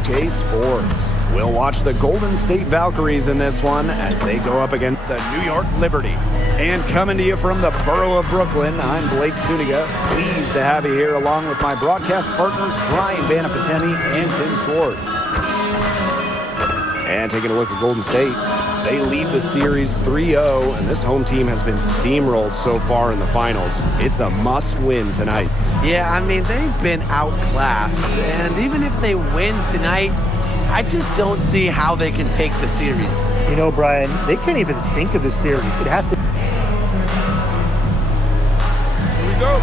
Nba2k Sports. We'll watch the Golden State Valkyries in this one as they go up against the New York Liberty. And coming to you from the borough of Brooklyn, I'm Blake Suniga. Pleased to have you here along with my broadcast partners, Brian Banafatemi and Tim Swartz. And taking a look at Golden State, they lead the series 3-0, and this home team has been steamrolled so far in the finals. It's a must-win tonight. Yeah, I mean, they've been outclassed, and even if they win tonight, I just don't see how they can take the series. You know, Brian, they can't even think of the series. It has to... Here we go.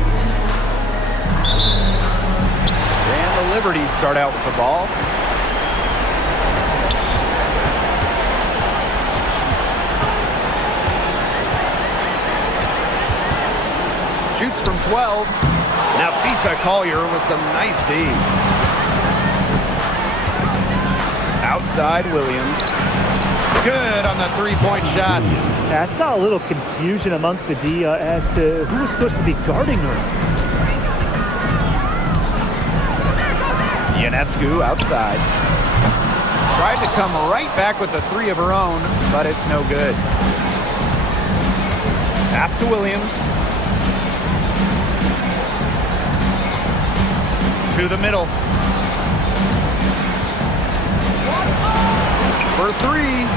And the Liberty start out with the ball. Shoots from 12. Now Fisa Collier with some nice D. Outside Williams. Good on the three-point shot. I saw a little confusion amongst the D as to who was supposed to be guarding her. Ionescu outside. Tried to come right back with the three of her own, but it's no good. Pass to Williams. To the middle. For three.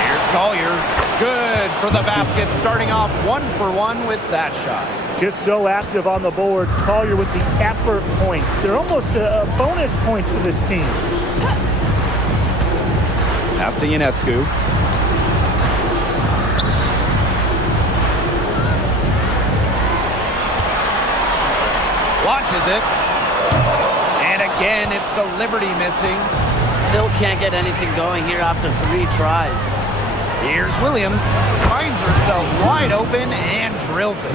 Here's Collier. Good for the basket. Starting off 1-for-1 with that shot. Just so active on the boards. Collier with the effort points. They're almost a bonus points for this team. Pass to Ionescu. Launches it. And again, it's the Liberty missing. Still can't get anything going here after 3 tries. Here's Williams. Finds herself wide open and drills it.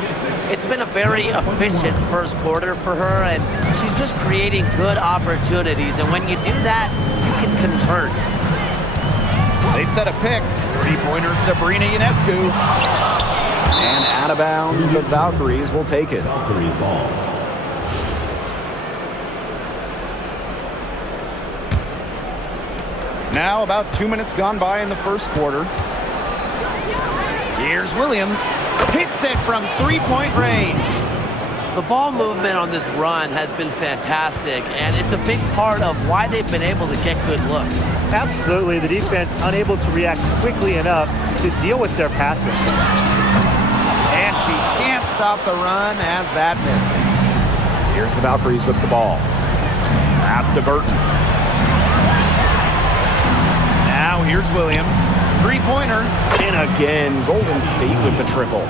It's been a very efficient first quarter for her, and she's just creating good opportunities. And when you do that, you can convert. They set a pick. Three-pointer Sabrina Ionescu. And out of bounds, the Valkyries will take it. Valkyries ball. Now about 2 minutes gone by in the first quarter. Here's Williams. Hits it from three-point range. The ball movement on this run has been fantastic, and it's a big part of why they've been able to get good looks. Absolutely, the defense unable to react quickly enough to deal with their passing. And she can't stop the run as that misses. Here's the Valkyries with the ball. Pass to Burton. Now here's Williams. Three-pointer. And again, Golden State with the triple.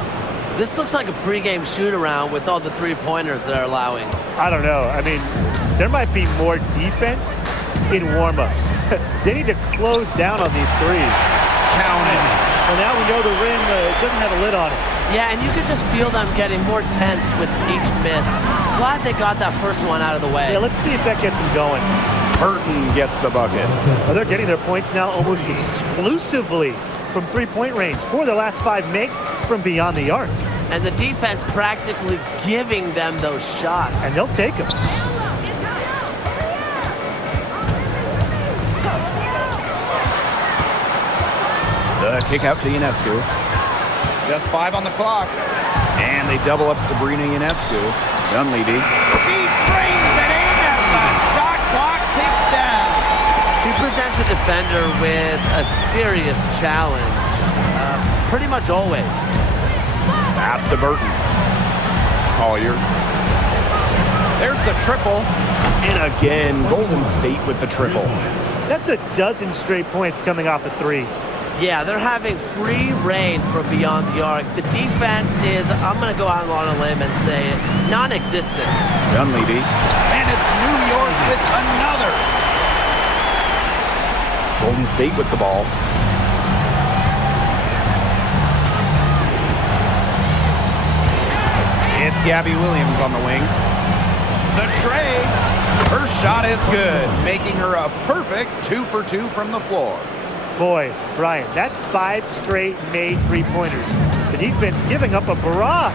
This looks like a pregame shoot-around with all the three-pointers they're allowing. I don't know. I mean, there might be more defense in warm-ups. They need to close down on these threes. Count it. Well, now we know the rim doesn't have a lid on it. Yeah, and you can just feel them getting more tense with each miss. Glad they got that first one out of the way. Yeah, let's see if that gets them going. Burton gets the bucket. Well, they're getting their points now almost exclusively from three-point range. 4 of their last 5 makes from beyond the arc. And the defense practically giving them those shots. And they'll take them. The kick out to Ionescu. Just 5 on the clock. And they double up Sabrina Ionescu. Dunleavy. He brings it in as the shot clock ticks down. She presents a defender with a serious challenge. Pretty much always. Pass to Burton. Collier. There's the triple. And again, Golden State with the triple. That's a dozen straight points coming off of threes. Yeah, they're having free reign from beyond the arc. The defense is, I'm going to go out on a limb and say it, non-existent. Dunleavy. And it's New York with another. Golden State with the ball. It's Gabby Williams on the wing. The tray. Her shot is good, making her a perfect 2 for 2 from the floor. Boy, Brian, that's 5 straight made three-pointers. The defense giving up a barrage.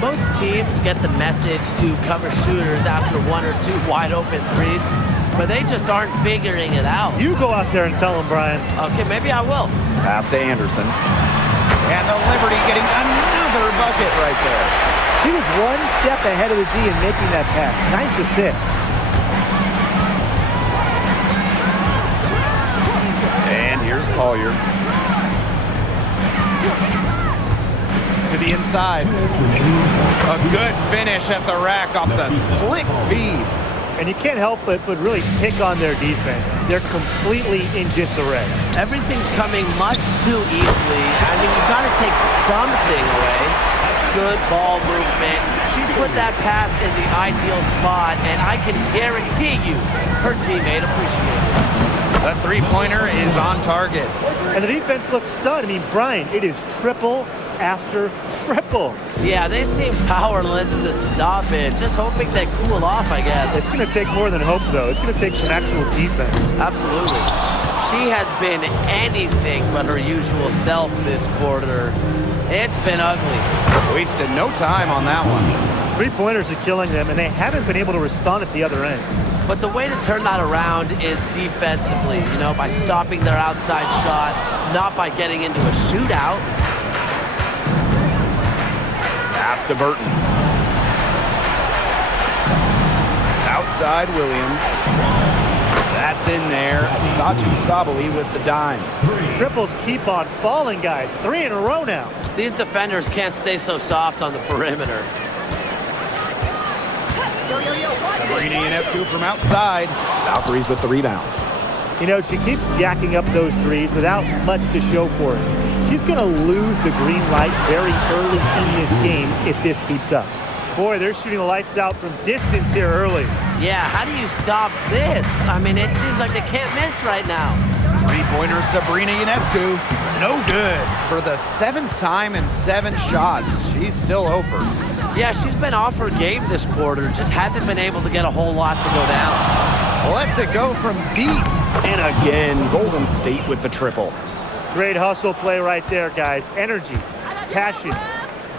Most teams get the message to cover shooters after 1 or 2 wide open threes. but they just aren't figuring it out. You go out there and tell them, Brian. Okay, maybe I will. Pass to Anderson. And the Liberty getting another bucket right there. He was one step ahead of the D in making that pass. Nice assist. And here's Collier. To the inside. A good finish at the rack off the slick feed. And you can't help but really pick on their defense. They're completely in disarray. Everything's coming much too easily. I mean, you've got to take something away. Good ball movement. She put that pass in the ideal spot, and I can guarantee you her teammate appreciated it. The three-pointer is on target. And the defense looks stunned. I mean, Brian, it is triple after triple. Yeah, they seem powerless to stop it. Just hoping they cool off, I guess. It's going to take more than hope, though. It's going to take some actual defense. Absolutely. She has been anything but her usual self this quarter. It's been ugly. Wasted no time on that one. Three-pointers are killing them, and they haven't been able to respond at the other end. But the way to turn that around is defensively, you know, by stopping their outside shot, not by getting into a shootout. Pass to Burton. Outside Williams. That's in there. Satu Sabali with the dime. Triples keep on falling, guys. 3 in a row now. These defenders can't stay so soft on the perimeter. Sabrina Ionescu from outside. Valkyries with the rebound. You know, she keeps jacking up those threes without much to show for it. She's going to lose the green light very early in this game if this keeps up. Boy, they're shooting the lights out from distance here early. Yeah, how do you stop this? I mean, it seems like they can't miss right now. Three-pointer Sabrina Ionescu. No good. For the 7th time in 7 shots, she's still over. Yeah, she's been off her game this quarter. Just hasn't been able to get a whole lot to go down. Lets it go from deep. And again, Golden State with the triple. Great hustle play right there, guys. Energy, passion.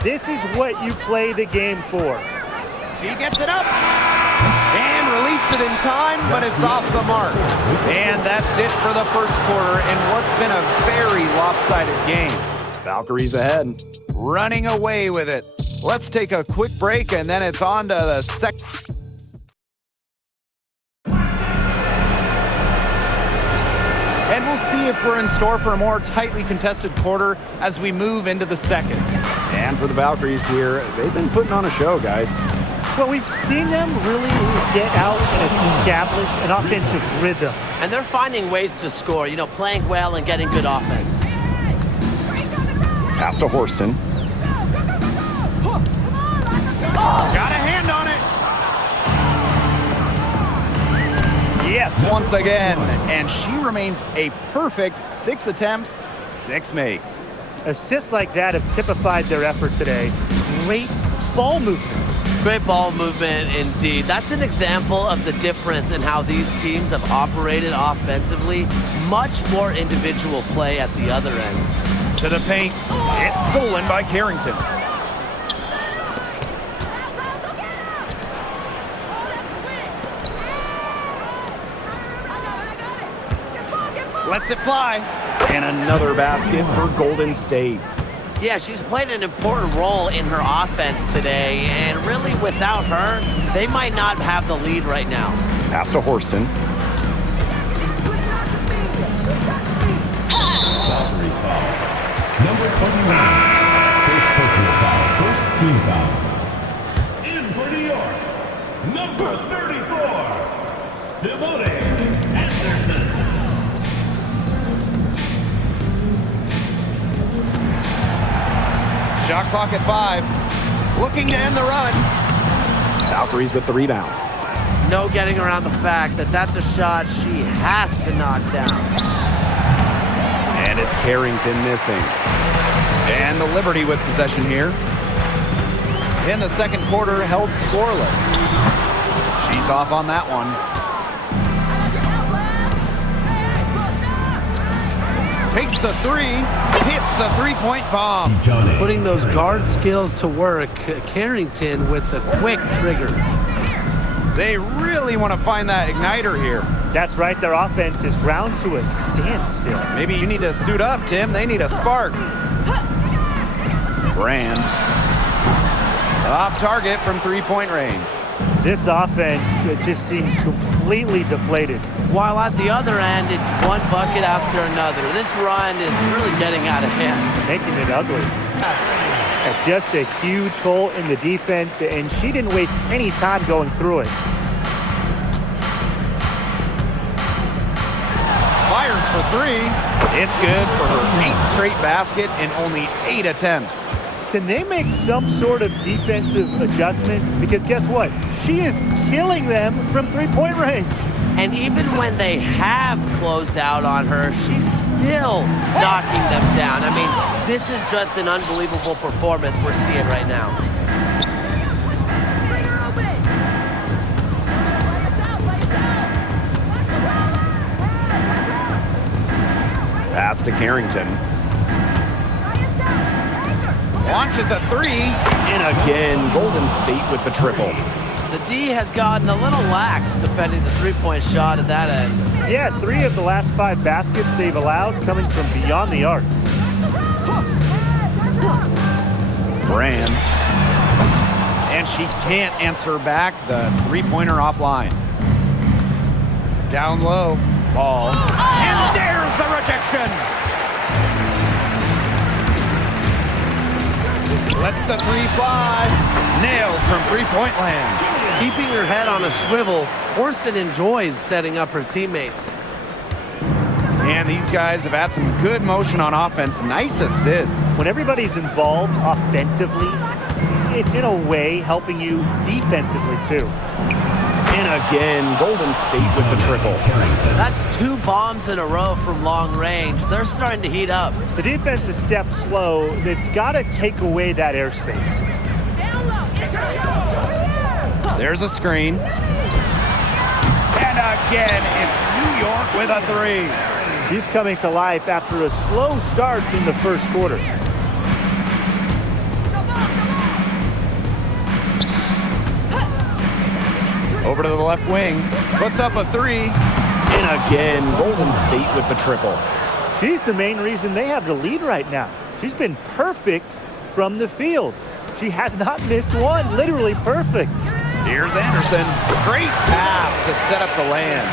This is what you play the game for. She gets it up and released it in time, but it's off the mark. And that's it for the first quarter in what's been a very lopsided game. Valkyries ahead, running away with it. Let's take a quick break, and then it's on to the second. And we'll see if we're in store for a more tightly contested quarter as we move into the second. And for the Valkyries here, they've been putting on a show, guys. Well, we've seen them really get out and establish an offensive rhythm. And they're finding ways to score, you know, playing well and getting good offense. Pass to Horston. Got a hand on it. Yes, once again. And she remains a perfect 6 attempts, 6 makes. Assists like that have typified their effort today. Great ball movement. Great ball movement indeed. That's an example of the difference in how these teams have operated offensively. Much more individual play at the other end. To the paint. It's stolen by Carrington. Lets it fly. And another basket for Golden State. Yeah, she's played an important role in her offense today, and really without her, they might not have the lead right now. Pass to Horston. Valkyries foul. Number 21. First personal foul. First team foul. In for New York. Number 34. Simone Anderson. Shot clock at 5. Looking to end the run. Valkyries with the rebound. No getting around the fact that that's a shot she has to knock down. And it's Carrington missing. And the Liberty with possession here. In the second quarter, held scoreless. She's off on that one. Takes the 3, hits the three-point bomb. Putting those guard skills to work, Carrington with the quick trigger. They really want to find that igniter here. That's right. Their offense is ground to a standstill. Maybe you need to suit up, Tim. They need a spark. Brand. Off target from three-point range. This offense just seems completely deflated. While at the other end, it's one bucket after another. This run is really getting out of hand. Making it ugly. Just a huge hole in the defense, and she didn't waste any time going through it. Fires for three. It's good for her 8th straight basket in only 8 attempts. Can they make some sort of defensive adjustment? Because guess what? She is killing them from three-point range. And even when they have closed out on her, she's still knocking them down. I mean, this is just an unbelievable performance we're seeing right now. Pass to Carrington. Launches a three. And again, Golden State with the triple. The D has gotten a little lax defending the three-point shot at that end. Yeah, 3 of the last 5 baskets they've allowed coming from beyond the arc. Brand. And she can't answer back the three-pointer offline. Down low. Ball. And there's the rejection. Lets the three fly. Nailed from three-point land. Keeping her head on a swivel, Horston enjoys setting up her teammates. And these guys have had some good motion on offense. Nice assists. When everybody's involved offensively, it's in a way helping you defensively too. And again, Golden State with the triple. That's 2 bombs in a row from long range. They're starting to heat up. The defense is stepped slow. They've got to take away that airspace. There's a screen. And again, it's New York with a 3. She's coming to life after a slow start in the first quarter. Over to the left wing. Puts up a 3. And again, Golden State with the triple. She's the main reason they have the lead right now. She's been perfect from the field. She has not missed one, literally perfect. Here's Anderson. Great pass to set up the land.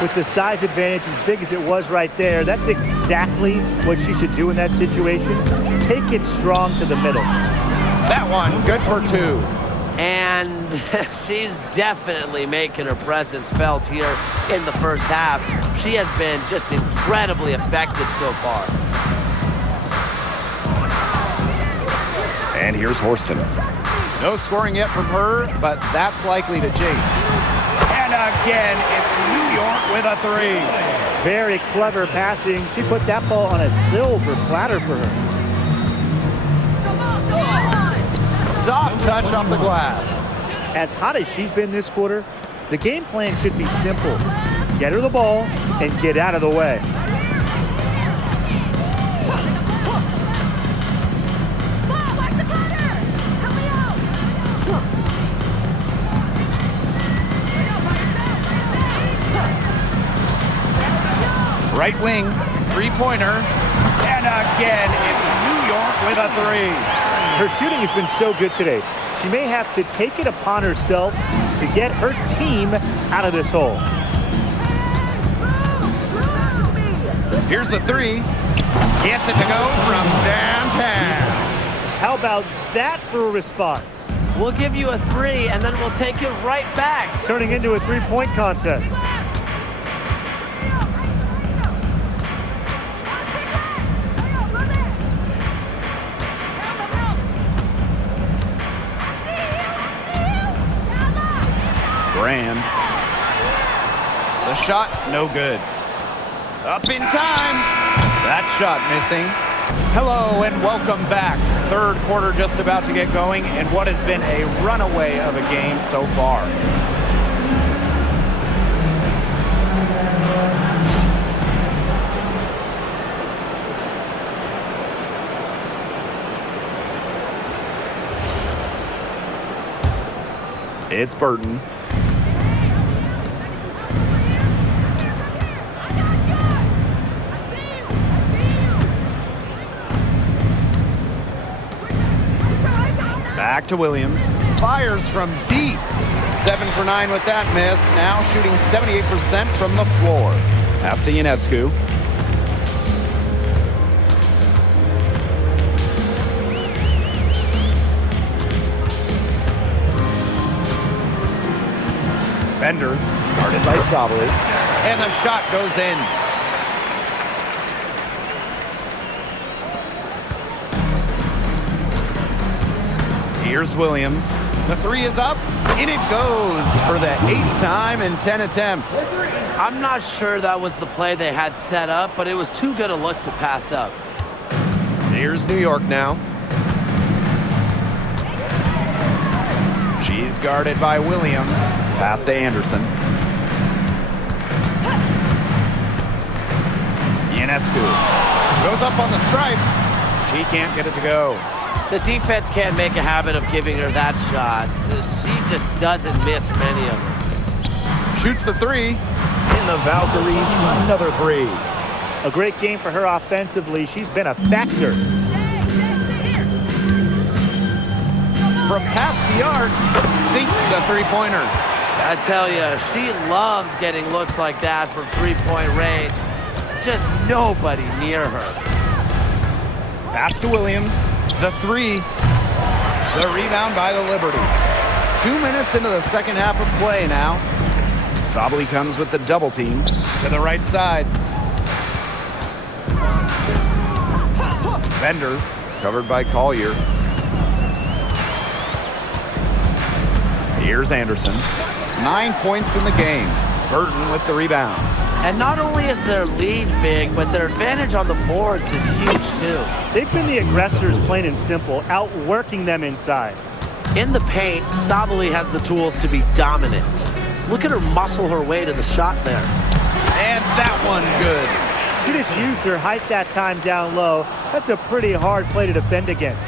With the size advantage as big as it was right there, that's exactly what she should do in that situation. Take it strong to the middle. That one, good for 2. And she's definitely making her presence felt here in the first half. She has been just incredibly effective so far. And here's Horston. No scoring yet from her, but that's likely to change. And again, it's New York with a 3. Very clever passing. She put that ball on a silver platter for her. Soft touch off the glass. As hot as she's been this quarter, the game plan should be simple. Get her the ball and get out of the way. Right wing, three-pointer. And again, it's New York with a 3. Her shooting has been so good today. She may have to take it upon herself to get her team out of this hole. Here's the 3. Gets it to go from downtown. How about that for a response? We'll give you a 3, and then we'll take it right back. Turning into a three-point contest. Brand. The shot, no good. Up in time. That shot missing. Hello and welcome back. Third quarter just about to get going, and what has been a runaway of a game so far. It's Burton. Back to Williams. Fires from deep. 7 for 9 with that miss. Now shooting 78% from the floor. Pass to Ionescu. Bender, guarded by Sabali. And the shot goes in. Here's Williams. The three is up, and it goes for the 8th time in 10 attempts. I'm not sure that was the play they had set up, but it was too good a look to pass up. Here's New York now. She's guarded by Williams. Pass to Anderson. Ionescu goes up on the stripe. She can't get it to go. The defense can't make a habit of giving her that shot. She just doesn't miss many of them. Shoots the three. In the Valkyries, another three. A great game for her offensively. She's been a factor. From past the arc, sinks the three-pointer. I tell you, she loves getting looks like that from three-point range. Just nobody near her. Pass to Williams. The three. The rebound by the Liberty. 2 minutes into the second half of play now. Sabali comes with the double team. To the right side. Bender, covered by Collier. Here's Anderson. 9 points in the game. Burton with the rebound. And not only is their lead big, but their advantage on the boards is huge too. They've been the aggressors, plain and simple, outworking them inside. In the paint, Sabali has the tools to be dominant. Look at her muscle her way to the shot there. And that one good. She just used her height that time down low. That's a pretty hard play to defend against.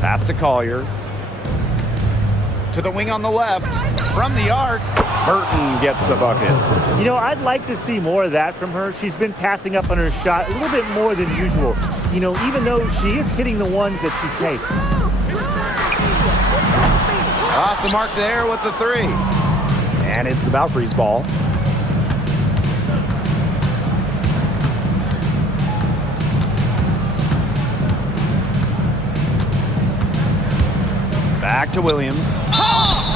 Pass to Collier. To the wing on the left. From the arc. Burton gets the bucket. You know, I'd like to see more of that from her. She's been passing up on her shot a little bit more than usual. You know, even though she is hitting the ones that she takes. Off the mark there with the three. And it's the Valkyries' ball. Back to Williams.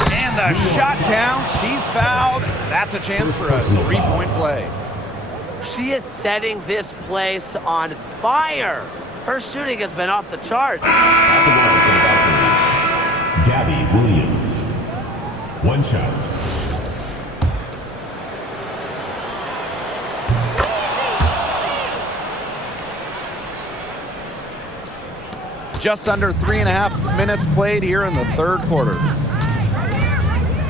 And the shot count. She's fouled. That's a chance for a three-point play. She is setting this place on fire. Her shooting has been off the charts. At the line for the Valkyries, Gabby Williams. One shot. Just under 3.5 minutes played here in the third quarter.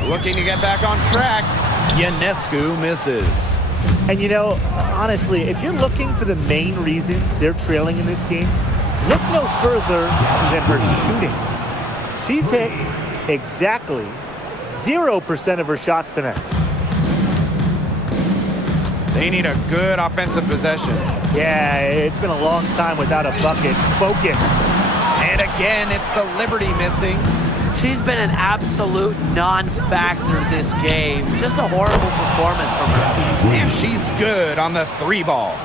Looking to get back on track. Ionescu misses. And you know, honestly, if you're looking for the main reason they're trailing in this game, look no further than her shooting. She's hit exactly 0% of her shots tonight. They need a good offensive possession. Yeah, it's been a long time without a bucket. Focus. And again, it's the Liberty missing. She's been an absolute non-factor this game. Just a horrible performance from her. And she's good on the three ball.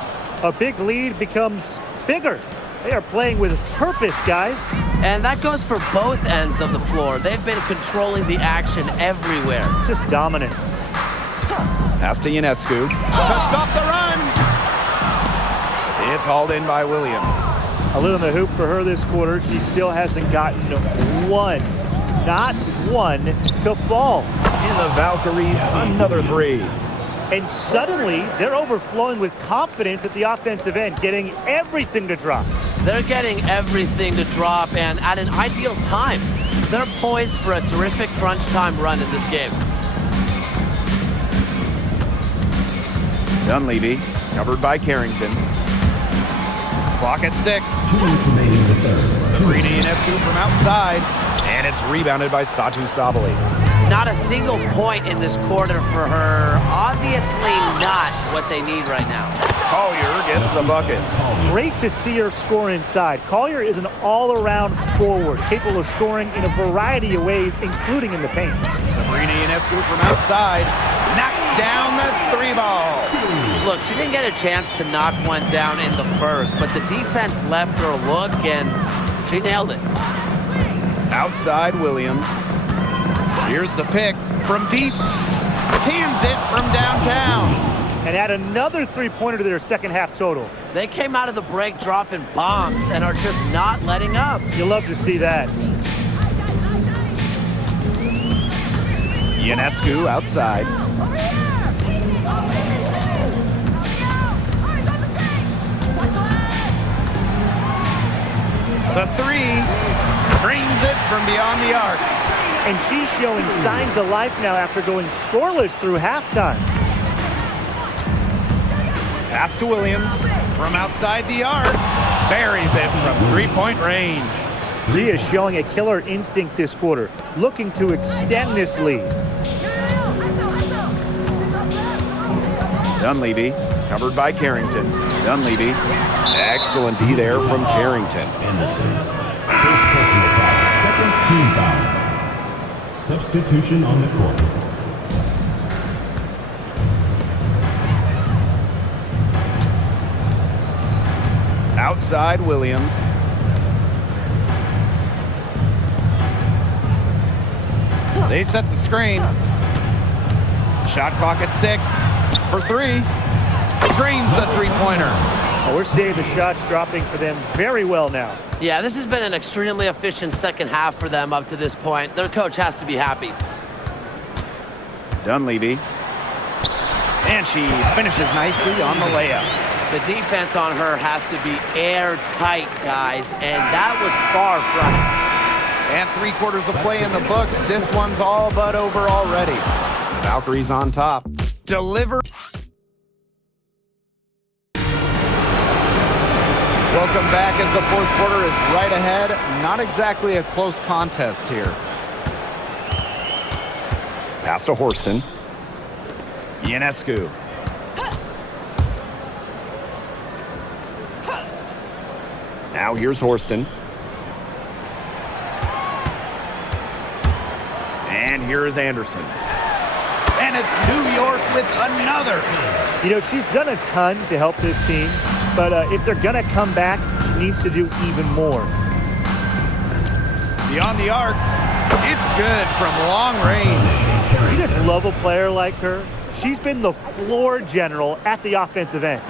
A big lead becomes bigger. They are playing with purpose, guys. And that goes for both ends of the floor. They've been controlling the action everywhere. Just dominant. Pass to Ionescu. To stop the run. It's hauled in by Williams. A little in the hoop for her this quarter. She still hasn't gotten one, not one, to fall. In the Valkyries, another three. And suddenly, they're overflowing with confidence at the offensive end, getting everything to drop. They're getting everything to drop, and at an ideal time. They're poised for a terrific crunch time run in this game. Dunleavy, covered by Carrington. Clock at 6. 2 minutes remaining in the third. Free to Ionescu from outside. And it's rebounded by Satu Sabali. Not a single point in this quarter for her. Obviously not what they need right now. Collier gets the bucket. Great to see her score inside. Collier is an all-around forward, capable of scoring in a variety of ways, including in the paint. Sabrina Ionescu from outside knocks down the 3-ball. Look, she didn't get a chance to knock one down in the first, but the defense left her a look, and she nailed it. Outside Williams. Here's the pick from deep. Cans it from downtown. And add another three-pointer to their second half total. They came out of the break dropping bombs and are just not letting up. You'll love to see that. Ionescu outside. The 3 drains it from beyond the arc. And she's showing signs of life now after going scoreless through halftime. Pass to Williams from outside the arc. Buries it from three-point range. She is showing a killer instinct this quarter, looking to extend this lead. Dunleavy, covered by Carrington. Dunleavy, excellent D there from Carrington. Anderson. First personal foul. Second team foul. Substitution on the court. Outside Williams. They set the screen. Shot clock at 6 for 3. Drains the three-pointer. Oh, we're seeing the shots dropping for them very well now. Yeah, this has been an extremely efficient second half for them up to this point. Their coach has to be happy. Dunleavy. And she finishes nicely on the layup. The defense on her has to be airtight, guys, and that was far from it. And 3/4 of play in the books. This one's all but over already. Valkyries on top. Deliver. Welcome back as the fourth quarter is right ahead. Not exactly a close contest here. Pass to Horston. Ionescu. Now here's Horston. And here is Anderson. And it's New York with another. You know, she's done a ton to help this team, but if they're going to come back, she needs to do even more. Beyond the arc. It's good from long range. You just love a player like her. She's been the floor general at the offensive end.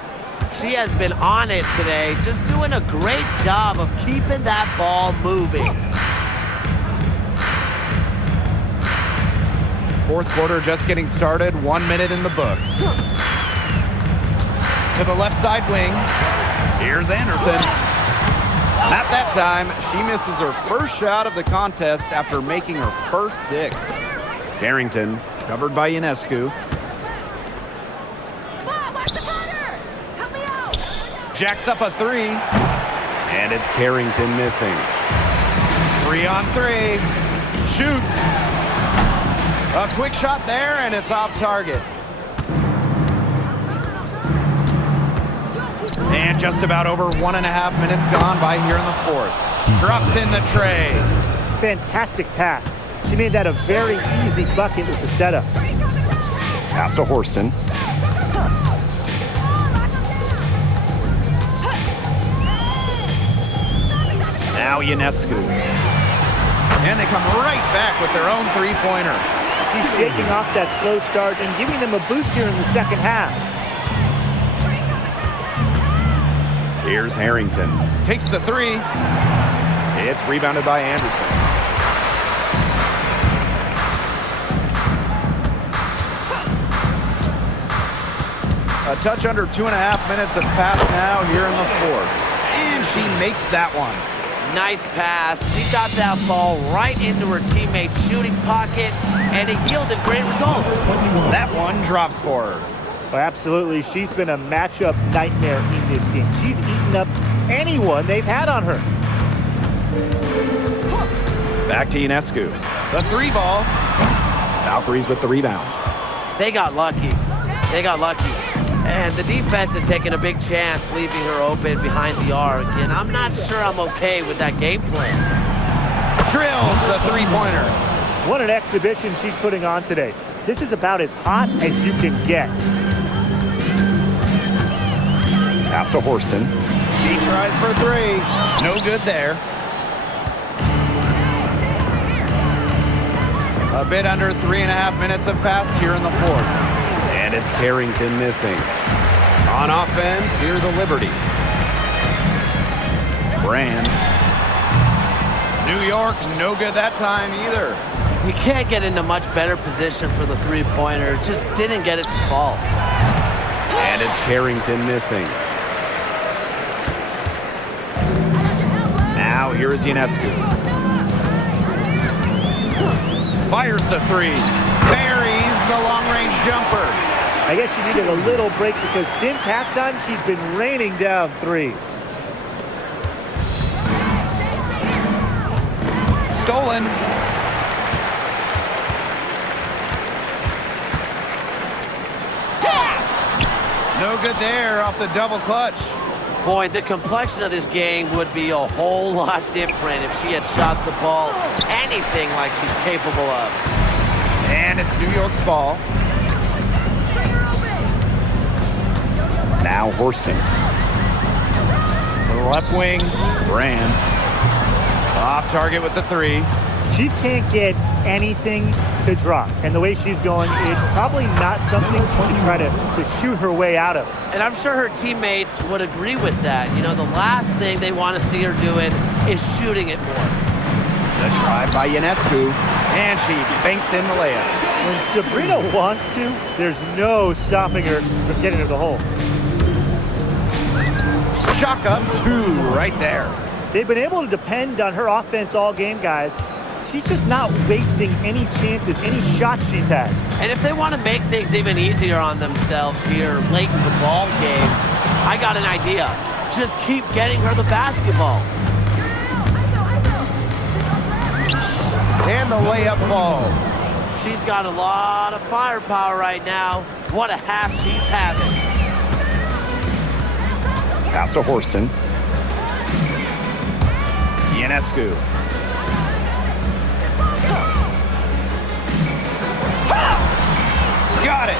She has been on it today, just doing a great job of keeping that ball moving. Fourth quarter just getting started. 1 minute in the books. To the left side wing. Here's Anderson. Not that time. She misses her first shot of the contest after making her first 6. Carrington, covered by Ionescu. Jacks up a 3. And it's Carrington missing. 3 on 3. Shoots. A quick shot there, and it's off target. And just about over 1.5 minutes gone by here in the fourth. Drops in the tray. Fantastic pass. She made that a very easy bucket with the setup. Pass to Horston. Now Ionescu. And they come right back with their own three-pointer. She's shaking off that slow start and giving them a boost here in the second half. Here's Harrington. Takes the 3. It's rebounded by Anderson. A touch under 2.5 minutes have passed now here in the fourth. And she makes that one. Nice pass. She got that ball right into her teammate's shooting pocket, and it yielded great results. That one drops for her. Oh, absolutely. She's been a matchup nightmare in this game. She's eaten up anyone they've had on her. Back to Ionescu. The 3 ball. Valkyries with the rebound. They got lucky. They got lucky. And the defense is taking a big chance, leaving her open behind the arc. And I'm not sure I'm okay with that game plan. Drills the three-pointer. What an exhibition she's putting on today. This is about as hot as you can get. Pass to Horston. She tries for three. No good there. A bit under 3.5 minutes have passed here in the fourth. And it's Carrington missing. On offense, here the Liberty. Brand. New York, no good that time either. You can't get into much better position for the three-pointer. Just didn't get it to fall. And it's Carrington missing. Now here is Ionescu. Fires the three. Buries the long-range jumper. I guess she needed a little break because since halftime, she's been raining down threes. Stolen. No good there off the double clutch. Boy, the complexion of this game would be a whole lot different if she had shot the ball anything like she's capable of. And it's New York's ball. Now Horston. To the left wing, Brand. Off target with the three. She can't get anything to drop. And the way she's going, it's probably not something to try to shoot her way out of. And I'm sure her teammates would agree with that. You know, the last thing they want to see her doing is shooting it more. The drive by Ionescu, and she banks in the layup. When Sabrina wants to, there's no stopping her from getting to the hole. Shock up two right there. They've been able to depend on her offense all game, guys. She's just not wasting any chances, any shots she's had. And if they want to make things even easier on themselves here late in the ball game, I got an idea. Just keep getting her the basketball. And the layup falls. She's got a lot of firepower right now. What a half she's having. Pass to Horston. Ionescu. Got it.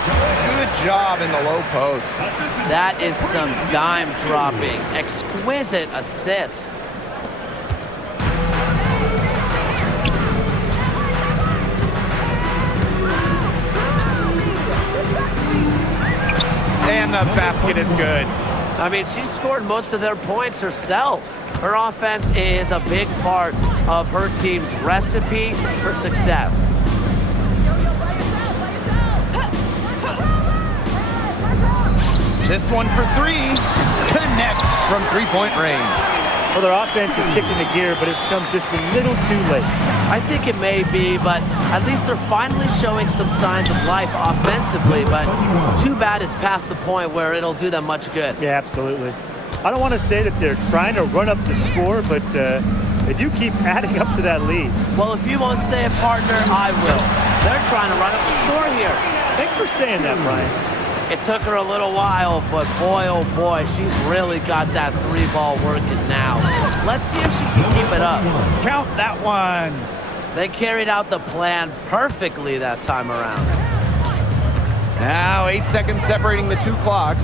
Good job in the low post. That is some dime dropping. Exquisite assist. And the basket is good. I mean, she scored most of their points herself. Her offense is a big part of her team's recipe for success. This one for three. Connects from three-point range. Well, their offense is kicking the gear, but it's come just a little too late. I think it may be, but at least they're finally showing some signs of life offensively, but too bad it's past the point where it'll do them much good. Yeah, absolutely. I don't want to say that they're trying to run up the score, but they do keep adding up to that lead. Well, if you won't say it, partner, I will. They're trying to run up the score here. Thanks for saying that, Brian. It took her a little while, but boy, oh boy, she's really got that three ball working now. Let's see if she can keep it up. Count that one. They carried out the plan perfectly that time around. Now 8 seconds separating the two clocks.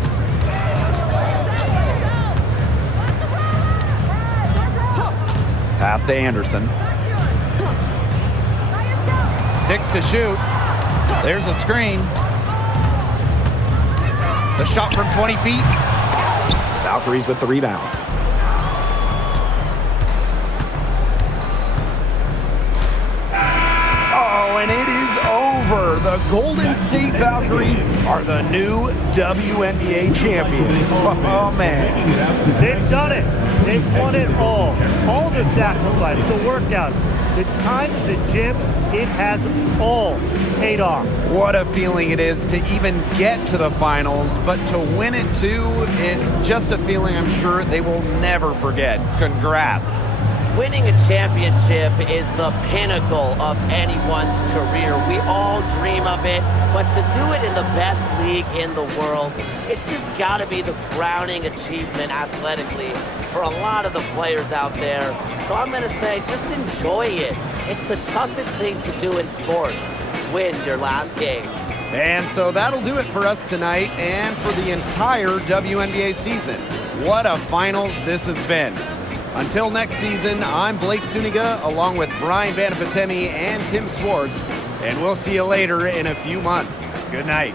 Pass to Anderson. 6 to shoot. There's a screen. The shot from 20 feet. Valkyries with the rebound. Oh, and it is over. The Golden State Valkyries are the new WNBA champions. Oh, man. They've done it. They've won it all. All the sacrifice, the workout, the time at the gym, it has all paid off. What a feeling it is to even get to the finals, but to win it too, it's just a feeling I'm sure they will never forget. Congrats. Winning a championship is the pinnacle of anyone's career. We all dream of it, but to do it in the best league in the world, it's just got to be the crowning achievement athletically for a lot of the players out there. So I'm going to say just enjoy it. It's the toughest thing to do in sports. Win your last game. And so that'll do it for us tonight and for the entire WNBA season. What a finals this has been. Until next season, I'm Blake Suniga along with Brian Banafitemi and Tim Swartz, and we'll see you later in a few months. Good night.